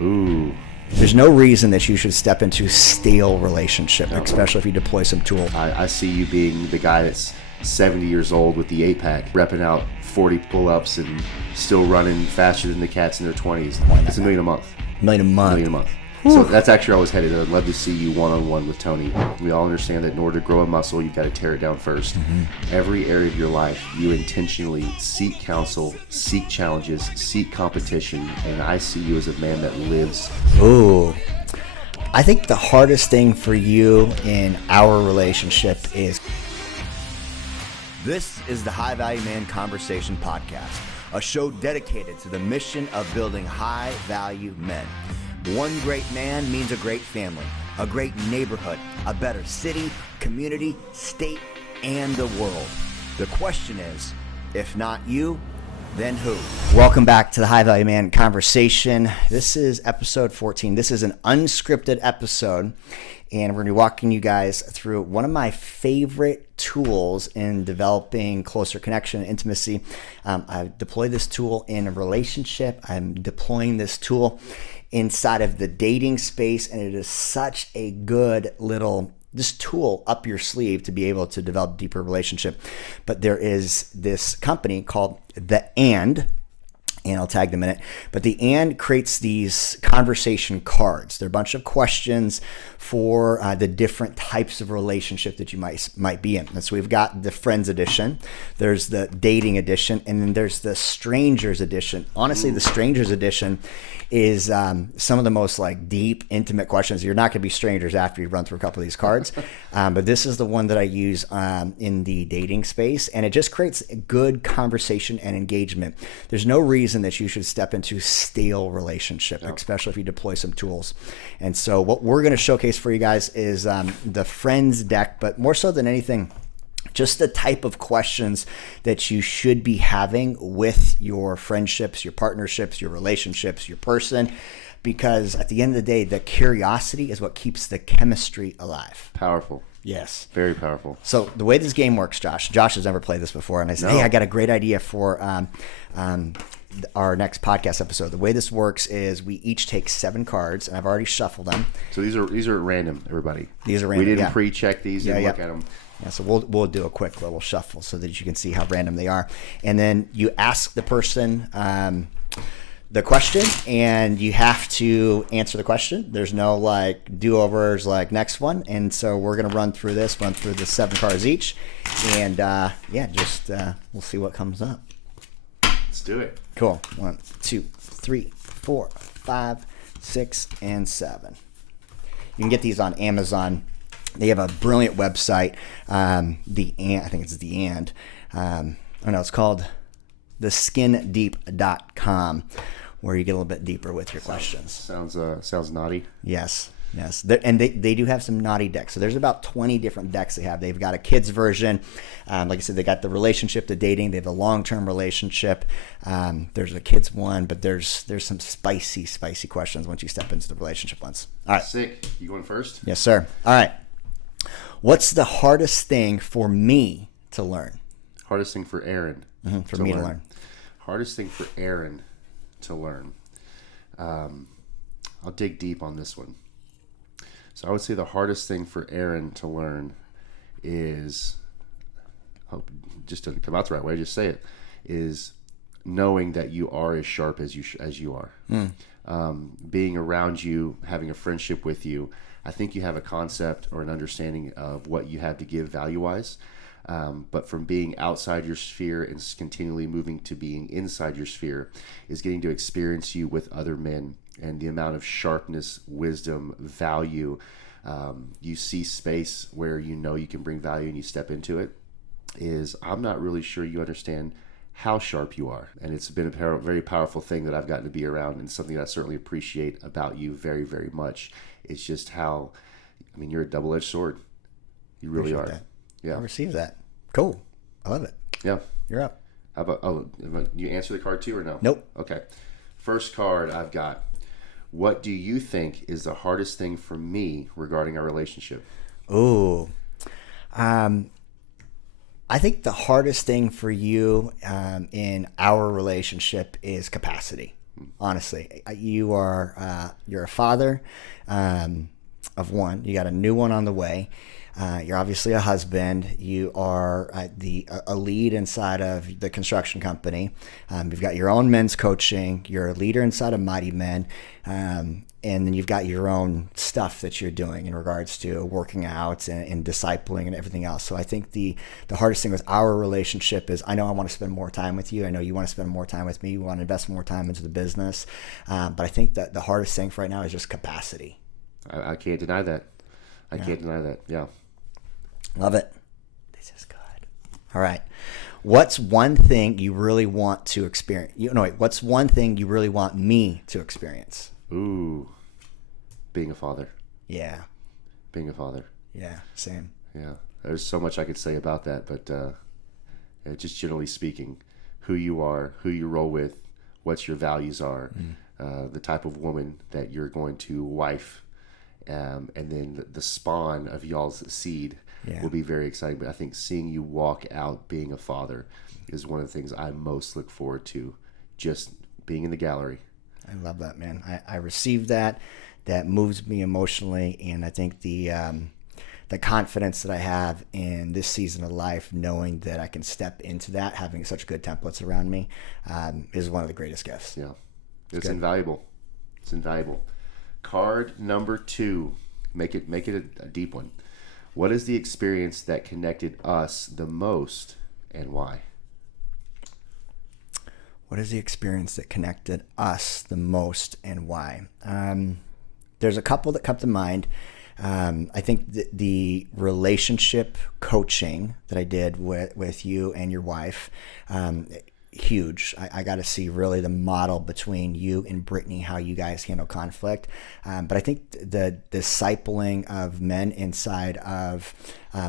Ooh. There's no reason that you should step into stale relationship, especially if you deploy some tool. I see you being the guy that's 70 years old with the 8-pack, repping out 40 pull-ups and still running faster than the cats in their 20s. It's $1 million a month. $1 million a month. $1 million a month. So that's actually where I was headed. I'd love to see you one-on-one with Tony. We all understand that in order to grow a muscle, you've got to tear it down first. Every area of your life, you intentionally seek counsel, seek challenges, seek competition, and I see you as a man that lives. Ooh. I think the hardest thing for you in our relationship is... This is the High Value Man Conversation Podcast, a show dedicated to the mission of building high-value men. One great man means a great family, a great neighborhood, a better city, community, state, and the world. The question is, if not you, then who? Welcome back to the High Value Man Conversation. This is episode 14. This is an unscripted episode, and we're going to be walking you guys through one of my favorite tools in developing closer connection and intimacy. I've deployed this tool in a relationship. I'm deploying this tool inside of the dating space, and it is such a good little tool up your sleeve to be able to develop deeper relationship. But there is this company called the and I'll tag them in it. But the and creates these conversation cards. They're a bunch of questions for the different types of relationship that you might be in. And so we've got the friends edition, there's the dating edition, and then there's the strangers edition. Honestly, the strangers edition is some of the most like deep, intimate questions. You're not going to be strangers after you run through a couple of these cards. But this is the one that I use in the dating space, and it just creates a good conversation and engagement. There's no reason that you should step into stale relationship, especially if you deploy some tools. And so what we're going to showcase for you guys is the friends deck, but more so than anything, just the type of questions that you should be having with your friendships, your partnerships, your relationships, your person, because at the end of the day, the curiosity is what keeps the chemistry alive. Powerful. Yes. Very powerful. So the way this game works, Josh has never played this before, and I said, hey, I got a great idea for our next podcast episode. The way this works is we each take 7 cards, and I've already shuffled them. So these are random, everybody. These are random. We didn't pre-check these. Didn't look at them. Yeah, so we'll do a quick little shuffle so that you can see how random they are. And then you ask the person the question, and you have to answer the question. There's no like do-overs like next one. And so we're going to run through the 7 cards each. And we'll see what comes up. Let's do it. Cool. 1, 2, 3, 4, 5, 6, and 7. You can get these on Amazon. They have a brilliant website. I think it's the and. It's called theskindeep.com, where you get a little bit deeper with your questions. Sounds naughty. Yes. And they do have some naughty decks. So there's about 20 different decks they have. They've got a kids version. Like I said, they got the relationship, the dating. They have a long-term relationship. There's a kids one, but there's some spicy questions once you step into the relationship ones. All right. Sick. You going first? Yes, sir. All right. What's the hardest thing for me to learn? Hardest thing for Aaron. For me to learn. Hardest thing for Aaron to learn. I'll dig deep on this one. So I would say the hardest thing for Aaron to learn is, just to come out the right way, just say it, is knowing that you are as sharp as you are. Being around you, having a friendship with you, I think you have a concept or an understanding of what you have to give value-wise. But from being outside your sphere and continually moving to being inside your sphere is getting to experience you with other men and the amount of sharpness, wisdom, value. You see space where you know you can bring value and you step into it. I'm not really sure you understand how sharp you are. And it's been a very powerful thing that I've gotten to be around, and something that I certainly appreciate about you very, very much. It's just how, you're a double-edged sword. You really are. That. Yeah. I received that. Cool. I love it. Yeah. You're up. How about, you answer the card too or no? Nope. Okay. First card I've got. What do you think is the hardest thing for me regarding our relationship? Ooh. I think the hardest thing for you in our relationship is capacity. Honestly, you're a father of one. You got a new one on the way. You're obviously a husband. You are a lead inside of the construction company. You've got your own men's coaching. You're a leader inside of Mighty Men. And then you've got your own stuff that you're doing in regards to working out and discipling and everything else. So I think the hardest thing with our relationship is I know I want to spend more time with you. I know you want to spend more time with me. You want to invest more time into the business. But I think that the hardest thing for right now is just capacity. I can't deny that. I can't deny that. Yeah. Love it. This is good. All right. What's one thing you really want to experience? What's one thing you really want me to experience? Ooh. Being a father. Yeah. Being a father. Yeah. Same. Yeah. There's so much I could say about that, but just generally speaking, who you are, who you roll with, what your values are, the type of woman that you're going to wife, and then the spawn of y'all's seed will be very exciting. But I think seeing you walk out being a father is one of the things I most look forward to, just being in the gallery. I love that, man. I received that. That moves me emotionally, and I think the confidence that I have in this season of life, knowing that I can step into that, having such good templates around me, is one of the greatest gifts. Yeah, it's invaluable. It's invaluable. Card number 2. Make it a deep one. What is the experience that connected us the most, and why? What is the experience that connected us the most, and why? There's a couple that come to mind. I think the relationship coaching that I did with you and your wife, huge. I got to see really the model between you and Brittany, how you guys handle conflict. But I think the discipling of men inside of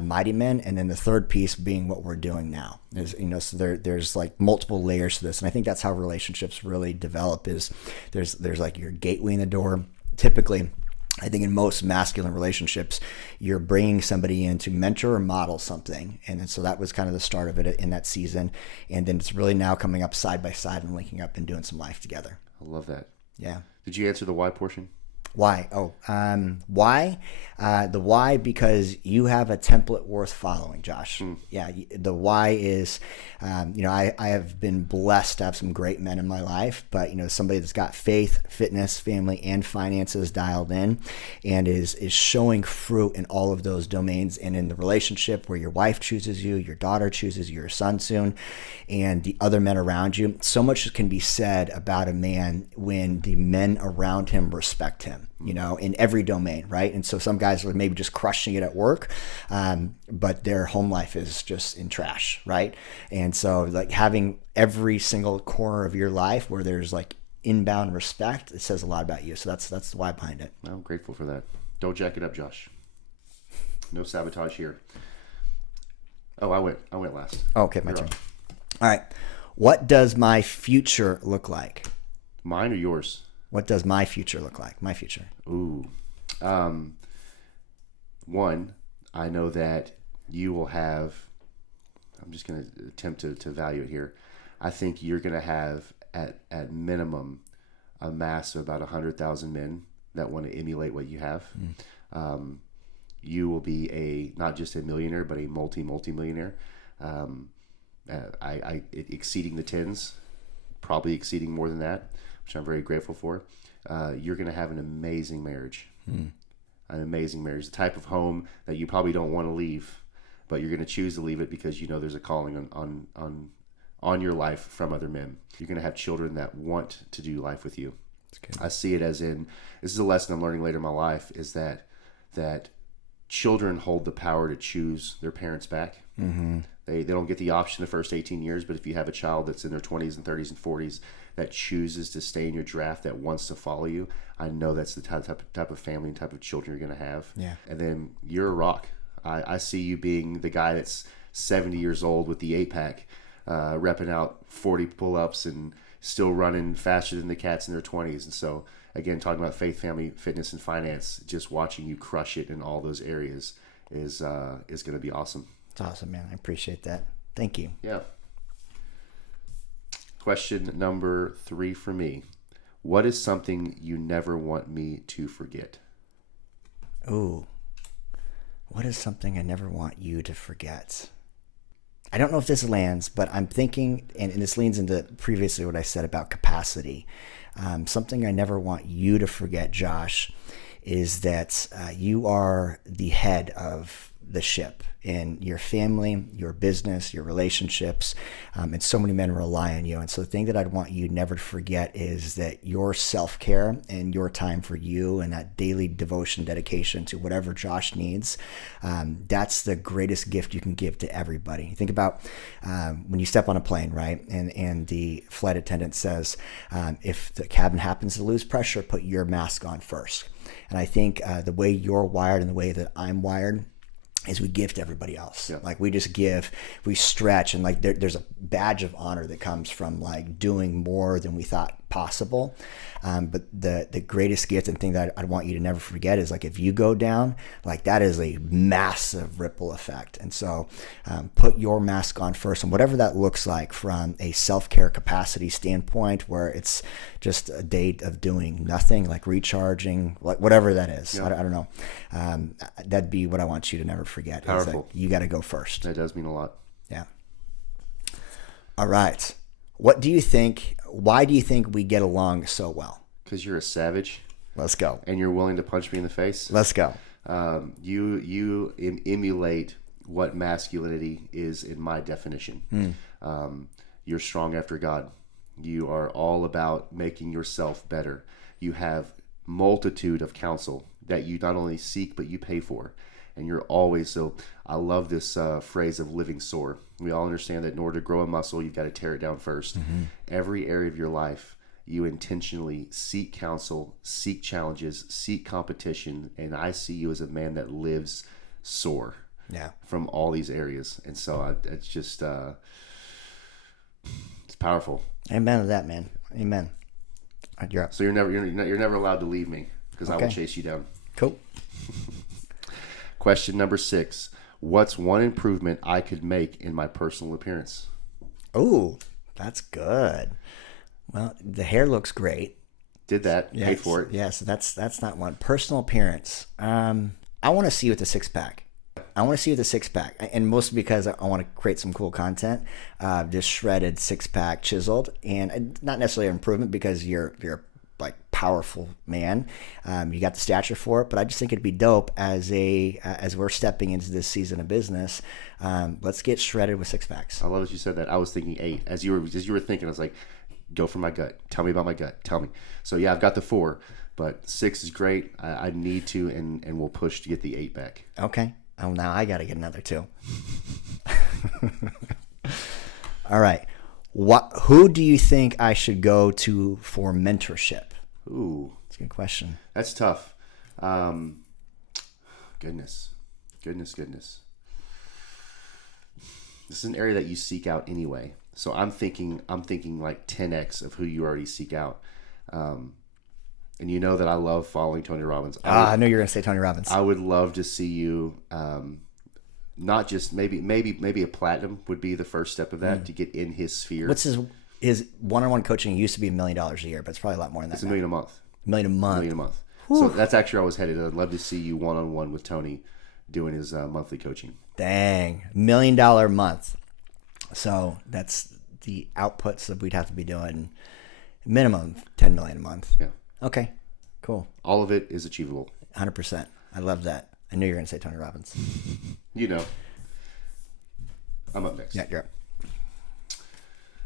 Mighty Men, and then the third piece being what we're doing now is, so there's like multiple layers to this. And I think that's how relationships really develop is there's like your gateway in the door. Typically, I think in most masculine relationships, you're bringing somebody in to mentor or model something. And then, so that was kind of the start of it in that season. And then it's really now coming up side by side and linking up and doing some life together. I love that. Yeah. Did you answer the why portion? Why? Why? The why, because you have a template worth following, Josh. Yeah. The why is, I have been blessed to have some great men in my life, but, somebody that's got faith, fitness, family, and finances dialed in and is showing fruit in all of those domains, and in the relationship where your wife chooses you, your daughter chooses you, your son soon, and the other men around you. So much can be said about a man when the men around him respect him, in every domain, right? And so some guys are maybe just crushing it at work, but their home life is just in trash, right? And so like having every single corner of your life where there's like inbound respect, it says a lot about you. So that's the why behind it. I'm grateful for that. Don't jack it up, Josh. No sabotage here. Oh, I went last. Oh, okay, my turn. All right. What does my future look like? Mine or yours? What does my future look like? My future. Ooh. One, I know that you will have, I'm just going to attempt to value it here. I think you're going to have at minimum a mass of about 100,000 men that want to emulate what you have. You will be not just a millionaire, but a multi-millionaire. Exceeding the tens, probably exceeding more than that, which I'm very grateful for. You're going to have an amazing marriage. An amazing marriage. The type of home that you probably don't want to leave, but you're going to choose to leave it because there's a calling on your life from other men. You're going to have children that want to do life with you. I see it as in, this is a lesson I'm learning later in my life, is that children hold the power to choose their parents back. They don't get the option the first 18 years, but if you have a child that's in their 20s and 30s and 40s that chooses to stay in your draft, that wants to follow you, I know that's the type of family and type of children you're going to have. Yeah. And then you're a rock. I see you being the guy that's 70 years old with the 8-pack, repping out 40 pull-ups and still running faster than the cats in their 20s. And so, again, talking about faith, family, fitness, and finance, just watching you crush it in all those areas is going to be awesome. It's awesome, man. I appreciate that. Thank you. Yeah. Question number 3 for me. What is something you never want me to forget? Ooh, what is something I never want you to forget? I don't know if this lands, but I'm thinking, and this leans into previously what I said about capacity. Something I never want you to forget, Josh, is that you are the head of the ship in your family, your business, your relationships, and so many men rely on you. And so the thing that I'd want you never to forget is that your self-care and your time for you and that daily devotion, dedication to whatever Josh needs, that's the greatest gift you can give to everybody. Think about when you step on a plane, right? And the flight attendant says, if the cabin happens to lose pressure, put your mask on first. And I think the way you're wired and the way that I'm wired is we give to everybody else. Yeah. Like we just give, we stretch, and like there's a badge of honor that comes from like doing more than we thought possible. But the greatest gift and thing that I'd want you to never forget is like if you go down, like that is a massive ripple effect. And so put your mask on first, and whatever that looks like from a self-care capacity standpoint, where it's just a day of doing nothing, like recharging, like whatever that is. Yeah. I don't know. That'd be what I want you to never forget. Powerful. You got to go first. That does mean a lot. Yeah. All right. What do you think? Why do you think we get along so well? Because you're a savage. Let's go. And you're willing to punch me in the face. Let's go. You emulate what masculinity is in my definition. You're strong after God. You are all about making yourself better. You have multitude of counsel that you not only seek, but you pay for. And you're always, so I love this phrase of living sore. We all understand that in order to grow a muscle, you've got to tear it down first. Mm-hmm. Every area of your life, you intentionally seek counsel, seek challenges, seek competition. And I see you as a man that lives sore from all these areas. And so it's just, it's powerful. Amen to that, man. Amen. You're up. So you're never allowed to leave me because I will chase you down. Cool. Question number 6. What's one improvement I could make in my personal appearance? Oh, that's good. Well, the hair looks great. Did that. Yes. Paid for it. Yes, that's not one. Personal appearance. I want to see you with a six-pack. And mostly because I want to create some cool content. Just shredded six-pack, chiseled, and not necessarily an improvement because you're like powerful man. You got the stature for it, but I just think it'd be dope as we're stepping into this season of business. Let's get shredded with six packs. I love that you said that. I was thinking 8 as you were thinking. I was like, go for my gut. Tell me about my gut. Tell me. So yeah, I've got the 4, but 6 is great. I need to, and we'll push to get the 8 back. Okay. Oh, now I got to get another 2. All right. Who do you think I should go to for mentorship? Ooh, that's a good question. That's tough. Goodness. This is an area that you seek out anyway. So I'm thinking like 10x of who you already seek out. And you know that I love following Tony Robbins. I know you're going to say Tony Robbins. I would love to see you. Not just maybe a platinum would be the first step of that to get in his sphere. What's his one-on-one coaching used to be $1 million a year, but it's probably a lot more than that. It's $1 million a month. $1 million a month. So that's actually where I was headed. I'd love to see you one-on-one with Tony doing his monthly coaching. Dang, $1 million a month. So that's the outputs that we'd have to be doing. Minimum $10 million a month. Yeah. Okay. Cool. All of it is achievable. 100%. I love that. I knew you were going to say Tony Robbins. You know. I'm up next. Yeah, you're up.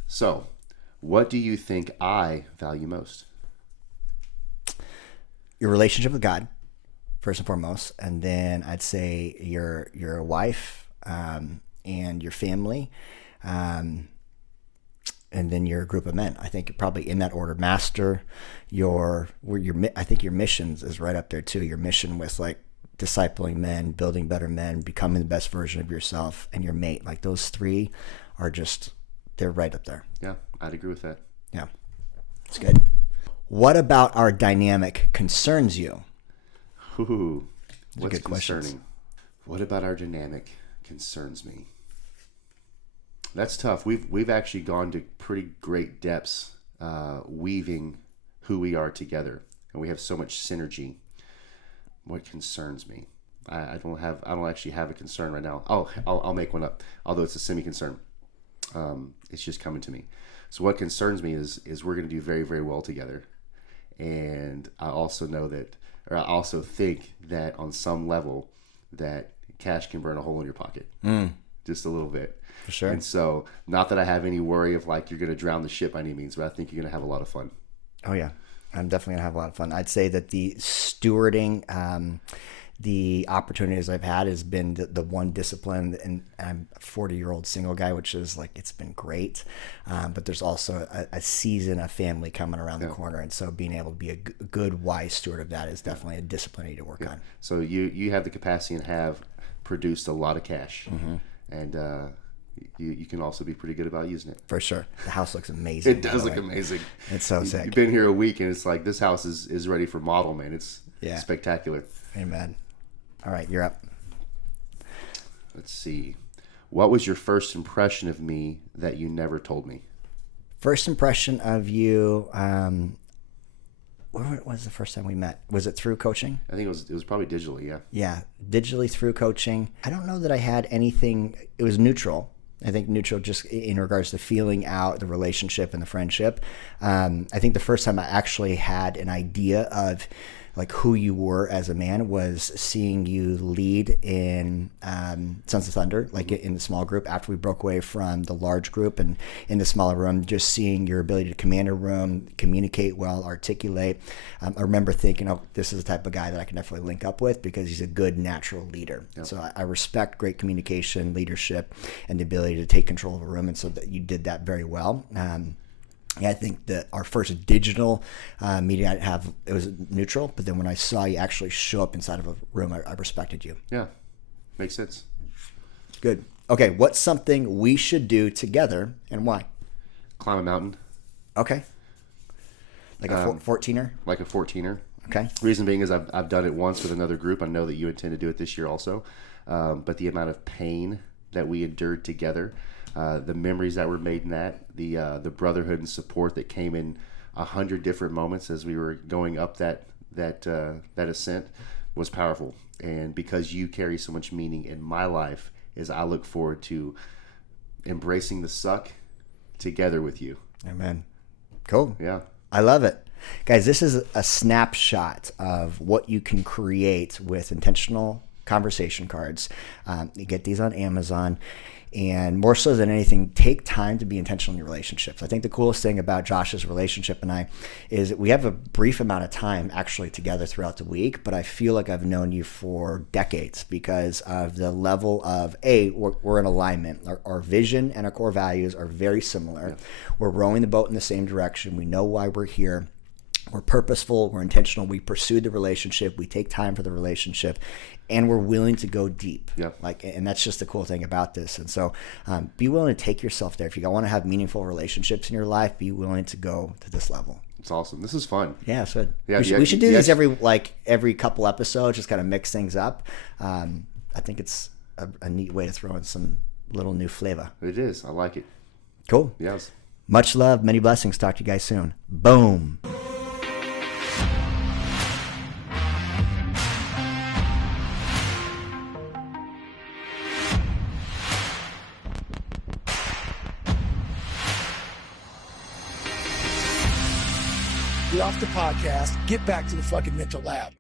So, what do you think I value most? Your relationship with God, first and foremost, and then I'd say your wife and your family, and then your group of men. I think probably in that order. Master, I think your missions is right up there too. Your mission with like discipling men, building better men, becoming the best version of yourself, and your mate. Like those 3 are just, they're right up there. Yeah, I'd agree with that. Yeah, it's good. What about our dynamic concerns you? Ooh, what's good concerning? Questions. What about our dynamic concerns me? That's tough. We've actually gone to pretty great depths weaving who we are together, and we have so much synergy. What concerns me? I don't actually have a concern right now. Oh, I'll make one up, although it's a semi-concern. It's just coming to me. So what concerns me is we're going to do very, very well together. And I also know that, or I also think that on some level that cash can burn a hole in your pocket. Just a little bit. For sure. And so, not that I have any worry of like you're going to drown the ship by any means, but I think you're going to have a lot of fun. Oh yeah, I'm definitely gonna have a lot of fun. I'd say that the stewarding, the opportunities I've had has been the one discipline, and I'm a 40-year-old single guy, which is like, it's been great. But there's also a season of family coming around the corner. And so being able to be a good, wise steward of that is definitely a discipline you need to work on. So you have the capacity and have produced a lot of cash. And you can also be pretty good about using it. For sure. The house looks amazing. It does look amazing. It's so sick. You've been here a week and it's like, this house is ready for model, man. It's spectacular. Amen. All right, you're up. Let's see. What was your first impression of me that you never told me? First impression of you, when was the first time we met? Was it through coaching? I think it was probably digitally, yeah. Yeah, digitally through coaching. I don't know that I had anything. It was neutral. I think neutral just in regards to feeling out the relationship and the friendship. I think the first time I actually had an idea of like who you were as a man was seeing you lead in Sons of Thunder, like in the small group after we broke away from the large group, and in the smaller room, just seeing your ability to command a room, communicate well, articulate. I remember thinking, oh, this is the type of guy that I can definitely link up with because he's a good natural leader. Yep. So I respect great communication, leadership, and the ability to take control of a room, and so that you did that very well. I think that our first digital meeting it was neutral, but then when I saw you actually show up inside of a room, I respected you. Yeah, makes sense. Good. Okay, what's something we should do together and why? Climb a mountain. Okay. Like a 14er? Like a 14er. Okay. Reason being is I've done it once with another group. I know that you intend to do it this year also. But the amount of pain that we endured together, the memories that were made in that, the brotherhood and support that came in 100 different moments as we were going up that ascent was powerful. And because you carry so much meaning in my life, is I look forward to embracing the suck together with you. Amen. Cool. Yeah. I love it. Guys, this is a snapshot of what you can create with intentional conversation cards. You get these on Amazon. And more so than anything, take time to be intentional in your relationships. I think the coolest thing about Josh's relationship and I is we have a brief amount of time actually together throughout the week, but I feel like I've known you for decades because of the level of, we're in alignment. Our vision and our core values are very similar. Yeah. We're rowing the boat in the same direction. We know why we're here. We're purposeful, we're intentional, we pursue the relationship, we take time for the relationship, and we're willing to go deep. Yep. And that's just the cool thing about this. And so be willing to take yourself there. If you want to have meaningful relationships in your life, be willing to go to this level. It's awesome. This is fun. Yeah, so we should do these every couple episodes, just kind of mix things up. I think it's a neat way to throw in some little new flavor. It is. I like it. Cool. Yes. Much love, many blessings. Talk to you guys soon. Boom. Get off the podcast, get back to the fucking mental lab.